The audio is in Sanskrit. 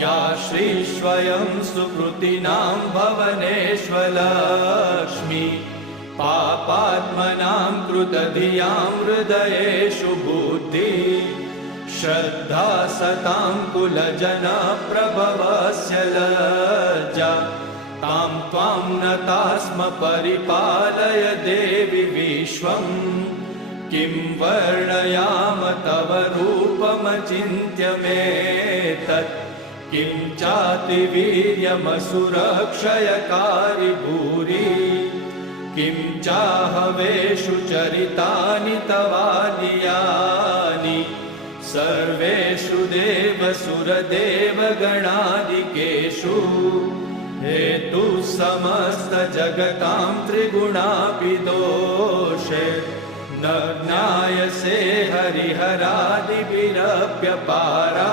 या श्रीस्वयं सुकृतिनां भवनेष्वलक्ष्मी पापात्मनां कृतधियां हृदयेषु बुद्धि श्रद्धा सतां कुलजनप्रभवस्य लज्जा तां त्वां नताः स्म परिपालय देवि विश्वम् किं वर्णयाम तव रूपमचिन्त्यमेतत् किं चातिवीर्यमसुरक्षयकारि भूरि किं चाहवेषु चरितानि तवानियानि सर्वेषु देवसुरदेवगणादिकेषु हेतुः समस्तजगतां त्रिगुणापि दोषे न ज्ञायसे हरिहरादिभिरप्यपारा